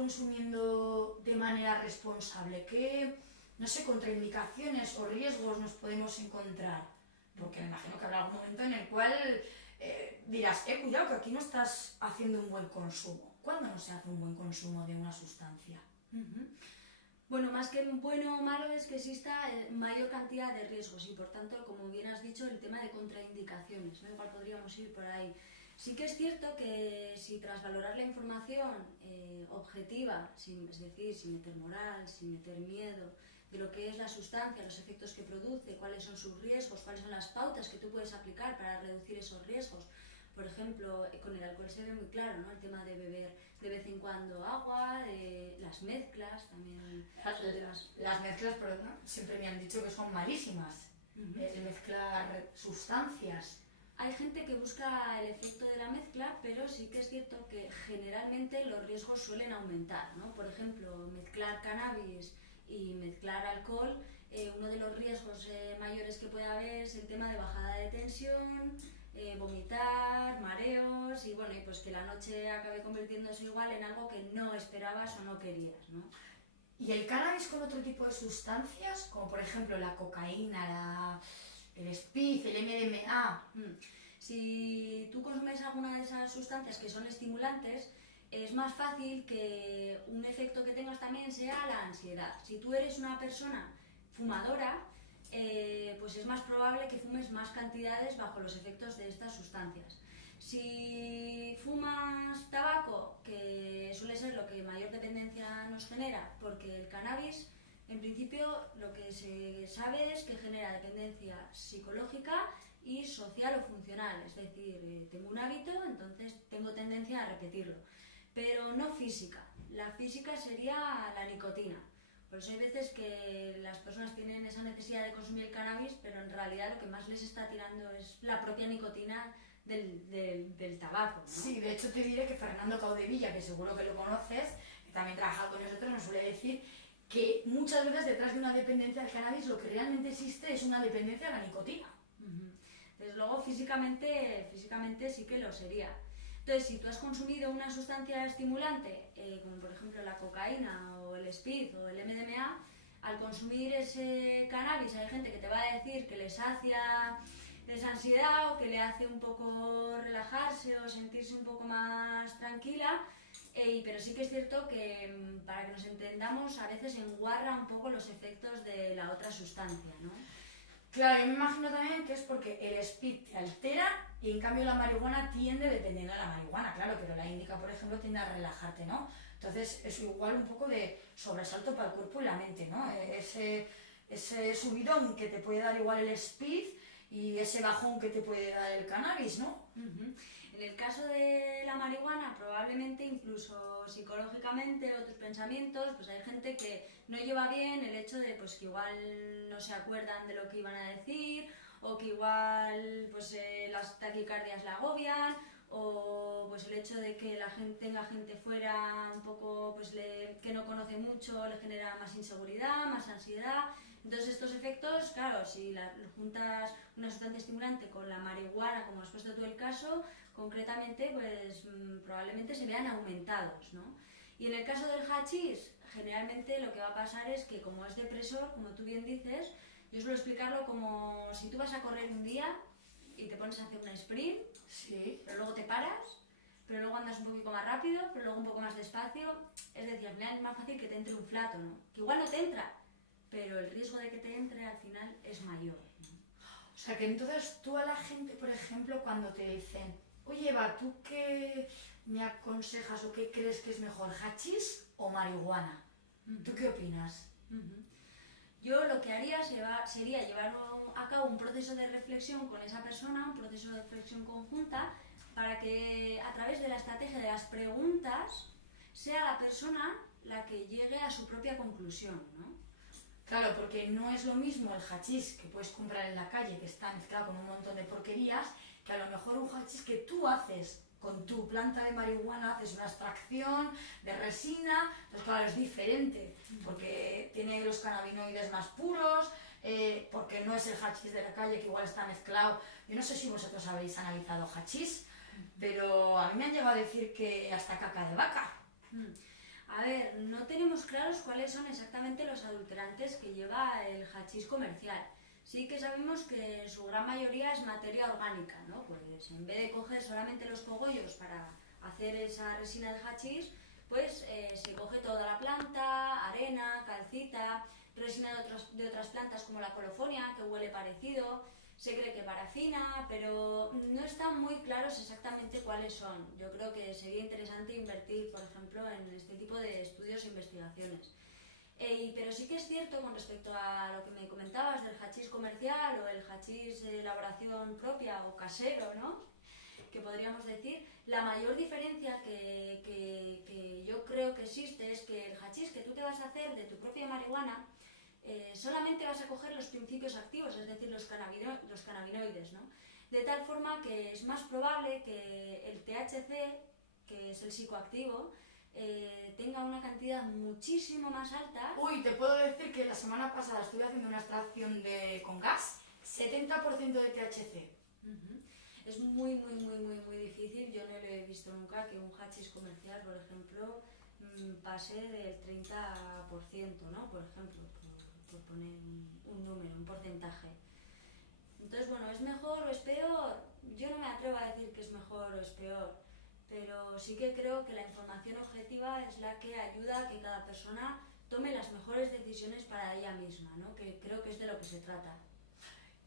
consumiendo de manera responsable? ¿Qué, no sé, contraindicaciones o riesgos nos podemos encontrar? Porque me imagino que habrá algún momento en el cual dirás, cuidado que aquí no estás haciendo un buen consumo. ¿Cuándo no se hace un buen consumo de una sustancia? Bueno, más que bueno o malo es que exista mayor cantidad de riesgos y por tanto, como bien has dicho, el tema de contraindicaciones, ¿no? Igual podríamos ir por ahí. Sí que es cierto que si tras valorar la información objetiva, es decir, sin meter moral, sin meter miedo, de lo que es la sustancia, los efectos que produce, cuáles son sus riesgos, cuáles son las pautas que tú puedes aplicar para reducir esos riesgos. Por ejemplo, con el alcohol se ve muy claro, ¿no? El tema de beber de vez en cuando agua, las mezclas también. Las mezclas, perdón, siempre me han dicho que son malísimas, el mezclar sustancias. Hay gente que busca el efecto de la mezcla, pero sí que es cierto que generalmente los riesgos suelen aumentar, ¿no? Por ejemplo, mezclar cannabis y mezclar alcohol, uno de los riesgos mayores que puede haber es el tema de bajada de tensión, vomitar, mareos y bueno, y pues que la noche acabe convirtiéndose igual en algo que no esperabas o no querías, ¿no? ¿Y el cannabis con otro tipo de sustancias, como por ejemplo la cocaína, el speed, el MDMA? Si tú consumes alguna de esas sustancias que son estimulantes, es más fácil que un efecto que tengas también sea la ansiedad. Si tú eres una persona fumadora, pues es más probable que fumes más cantidades bajo los efectos de estas sustancias. Si fumas tabaco, que suele ser lo que mayor dependencia nos genera, porque el cannabis, en principio, lo que se sabe es que genera dependencia psicológica y social o funcional, es decir, tengo un hábito, entonces tengo tendencia a repetirlo, pero no física. La física sería la nicotina. Por eso hay veces que las personas tienen esa necesidad de consumir el cannabis, pero en realidad lo que más les está tirando es la propia nicotina del tabaco, ¿no? Sí, de hecho te diré que Fernando Caudevilla, que seguro que lo conoces, que también trabaja con nosotros, nos suele decir que muchas veces detrás de una dependencia al cannabis lo que realmente existe es una dependencia a la nicotina. Desde luego físicamente sí que lo sería. Entonces, si tú has consumido una sustancia estimulante, como por ejemplo la cocaína o el speed o el MDMA, al consumir ese cannabis hay gente que te va a decir que le sacia esa ansiedad o que le hace un poco relajarse o sentirse un poco más tranquila, pero sí que es cierto que, para que nos entendamos, a veces enguarra un poco los efectos de la otra sustancia, ¿no? Claro, yo me imagino también que es porque el speed te altera y en cambio la marihuana tiende, dependiendo de la marihuana, claro, pero la índica, por ejemplo, tiende a relajarte, ¿no? Entonces es igual un poco de sobresalto para el cuerpo y la mente, ¿no? Ese subidón que te puede dar igual el speed y ese bajón que te puede dar el cannabis, ¿no? En el caso de la marihuana, probablemente incluso psicológicamente o tus pensamientos, pues hay gente que no lleva bien el hecho de pues que igual no se acuerdan de lo que iban a decir o que igual pues las taquicardias la agobian o pues el hecho de que la gente tenga gente fuera un poco pues que no conoce mucho le genera más inseguridad, más ansiedad. Entonces estos efectos, claro, si juntas una sustancia estimulante con la marihuana, como has puesto tú el caso, concretamente pues probablemente se vean aumentados, ¿no? Y en el caso del hachís, generalmente lo que va a pasar es que como es depresor, como tú bien dices, yo suelo explicarlo como si tú vas a correr un día y te pones a hacer una sprint, sí, pero luego te paras, pero luego andas un poquito más rápido, pero luego un poco más despacio, es decir, al final es más fácil que te entre un flato, ¿no? Que igual no te entra, pero el riesgo de que te entre al final es mayor, ¿no? O sea que entonces tú a la gente, por ejemplo, cuando te dicen, oye Eva, ¿tú qué me aconsejas o qué crees que es mejor, hachís o marihuana? ¿Tú qué opinas? Yo lo que haría sería llevar a cabo un proceso de reflexión con esa persona, un proceso de reflexión conjunta, para que a través de la estrategia de las preguntas sea la persona la que llegue a su propia conclusión, ¿no? Claro, porque no es lo mismo el hachís que puedes comprar en la calle, que está mezclado con un montón de porquerías, que a lo mejor un hachís que tú haces con tu planta de marihuana, haces una extracción de resina, entonces claro, es diferente, porque tiene los cannabinoides más puros, porque no es el hachís de la calle que igual está mezclado. Yo no sé si vosotros habéis analizado hachís, pero a mí me han llegado a decir que hasta caca de vaca. A ver, no tenemos claros cuáles son exactamente los adulterantes que lleva el hachís comercial. Sí que sabemos que su gran mayoría es materia orgánica, ¿no? Pues en vez de coger solamente los cogollos para hacer esa resina de hachís, pues se coge toda la planta, arena, calcita, resina de otras plantas como la colofonia, que huele parecido, se cree que parafina, pero no están muy claros exactamente cuáles son. Yo creo que sería interesante invertir, por ejemplo, en este tipo de estudios e investigaciones. Pero sí que es cierto con respecto a lo que me comentabas del hachís comercial o el hachís de elaboración propia o casero, ¿no? Que podríamos decir, la mayor diferencia que yo creo que existe es que el hachís que tú te vas a hacer de tu propia marihuana solamente vas a coger los principios activos, es decir, los cannabinoides, ¿no? De tal forma que es más probable que el THC, que es el psicoactivo, tenga una cantidad muchísimo más alta. Uy, te puedo decir que la semana pasada estuve haciendo una extracción con gas, 70% de THC. Es muy difícil, yo no lo he visto nunca que un hachís comercial, por ejemplo, pase del 30%, ¿no? Por ejemplo, por poner un número, un porcentaje. Entonces, bueno, ¿es mejor o es peor? Yo no me atrevo a decir que es mejor o es peor, pero sí que creo que la información objetiva es la que ayuda a que cada persona tome las mejores decisiones para ella misma, ¿no? Que creo que es de lo que se trata.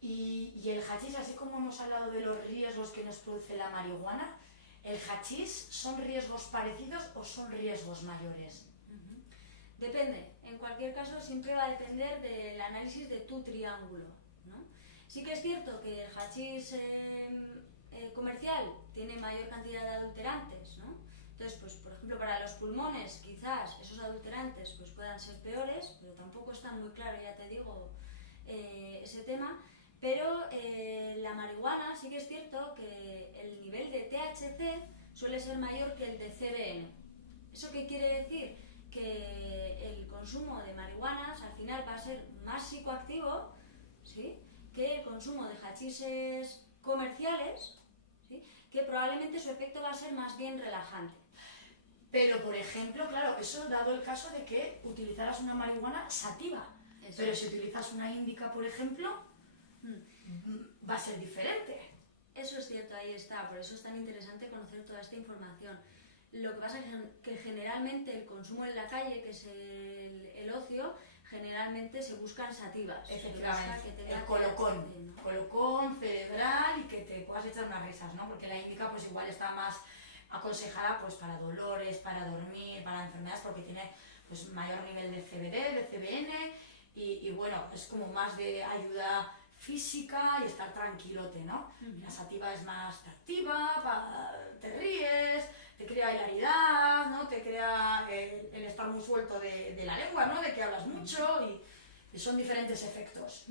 Y el hachís, así como hemos hablado de los riesgos que nos produce la marihuana, ¿el hachís son riesgos parecidos o son riesgos mayores? Depende. En cualquier caso, siempre va a depender del análisis de tu triángulo, ¿no? Sí que es cierto que el hachís comercial tiene mayor cantidad de adulterantes, ¿no? Entonces, pues, por ejemplo, para los pulmones, quizás esos adulterantes pues, puedan ser peores, pero tampoco está muy claro, ya te digo, ese tema. Pero la marihuana sí que es cierto que el nivel de THC suele ser mayor que el de CBN. ¿Eso qué quiere decir? Que el consumo de marihuanas al final va a ser más psicoactivo, ¿sí?, que el consumo de hachises comerciales, ¿sí?, que probablemente su efecto va a ser más bien relajante. Pero, por ejemplo, claro, eso dado el caso de que utilizaras una marihuana sativa. Eso. Pero si utilizas una índica, por ejemplo, va a ser diferente. Eso es cierto, ahí está. Por eso es tan interesante conocer toda esta información. Lo que pasa es que generalmente el consumo en la calle, que es el ocio, generalmente se buscan sativas. Efectivamente, el colocón, ¿no? Colocón cerebral y que te puedas echar unas risas, ¿no? Porque la índica pues igual está más aconsejada pues para dolores, para dormir, para enfermedades, porque tiene pues mayor nivel de CBD, de CBN y bueno, es como más de ayuda física y estar tranquilote, ¿no? La sativa es más activa, te ríes, te crea hilaridad, ¿no? Te crea el estar muy suelto de la lengua, ¿no? De que hablas mucho y son diferentes efectos.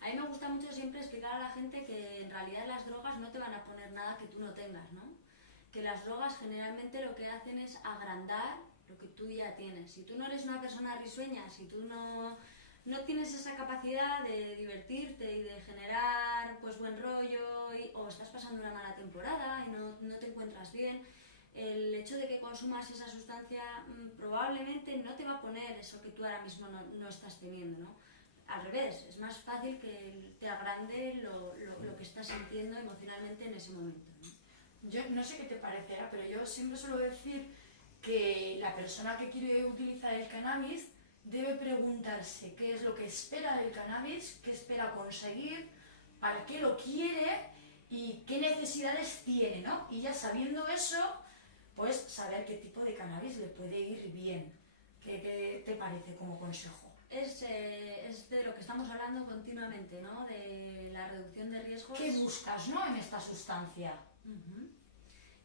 A mí me gusta mucho siempre explicar a la gente que en realidad las drogas no te van a poner nada que tú no tengas, ¿no? Que las drogas generalmente lo que hacen es agrandar lo que tú ya tienes. Si tú no eres una persona risueña, si tú no tienes esa capacidad de divertirte y de generar pues buen rollo o estás pasando una mala temporada y no te encuentras bien, el hecho de que consumas esa sustancia probablemente no te va a poner eso que tú ahora mismo no estás teniendo, ¿no? Al revés, es más fácil que te agrande lo que estás sintiendo emocionalmente en ese momento, ¿no? Yo no sé qué te parecerá, pero yo siempre suelo decir que la persona que quiere utilizar el cannabis debe preguntarse qué es lo que espera del cannabis, qué espera conseguir, para qué lo quiere y qué necesidades tiene, ¿no? Y ya sabiendo eso, pues saber qué tipo de cannabis le puede ir bien. ¿Qué te parece como consejo? Es de lo que estamos hablando continuamente, ¿no? De la reducción de riesgos. ¿Qué buscas, no, en esta sustancia?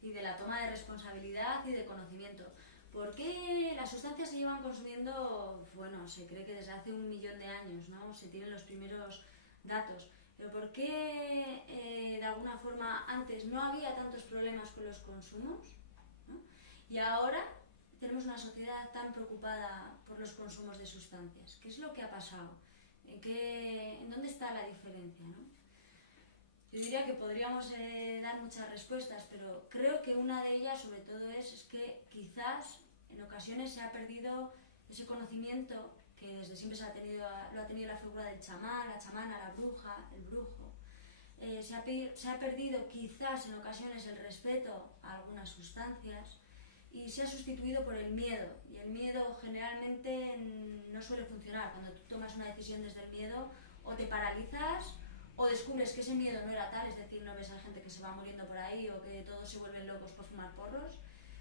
Y de la toma de responsabilidad y de conocimiento. ¿Por qué las sustancias se llevan consumiendo? Bueno, se cree que desde hace 1 millón de años, ¿no? Se tienen los primeros datos. Pero ¿por qué de alguna forma antes no había tantos problemas con los consumos, ¿no? Y ahora tenemos una sociedad tan preocupada por los consumos de sustancias? ¿Qué es lo que ha pasado? ¿En dónde está la diferencia, no? Yo diría que podríamos dar muchas respuestas, pero creo que una de ellas sobre todo es que quizás en ocasiones se ha perdido ese conocimiento que desde siempre lo ha tenido la figura del chamán, la chamana, la bruja, el brujo. Se ha perdido quizás en ocasiones el respeto a algunas sustancias y se ha sustituido por el miedo. Y el miedo generalmente no suele funcionar. Cuando tú tomas una decisión desde el miedo, o te paralizas o descubres que ese miedo no era tal, es decir, no ves a gente que se va muriendo por ahí o que todos se vuelven locos por fumar porros.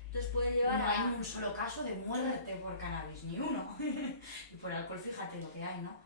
Entonces puede llevar no hay ni un solo caso de muerte por cannabis, ni uno. Y por alcohol fíjate lo que hay, ¿no?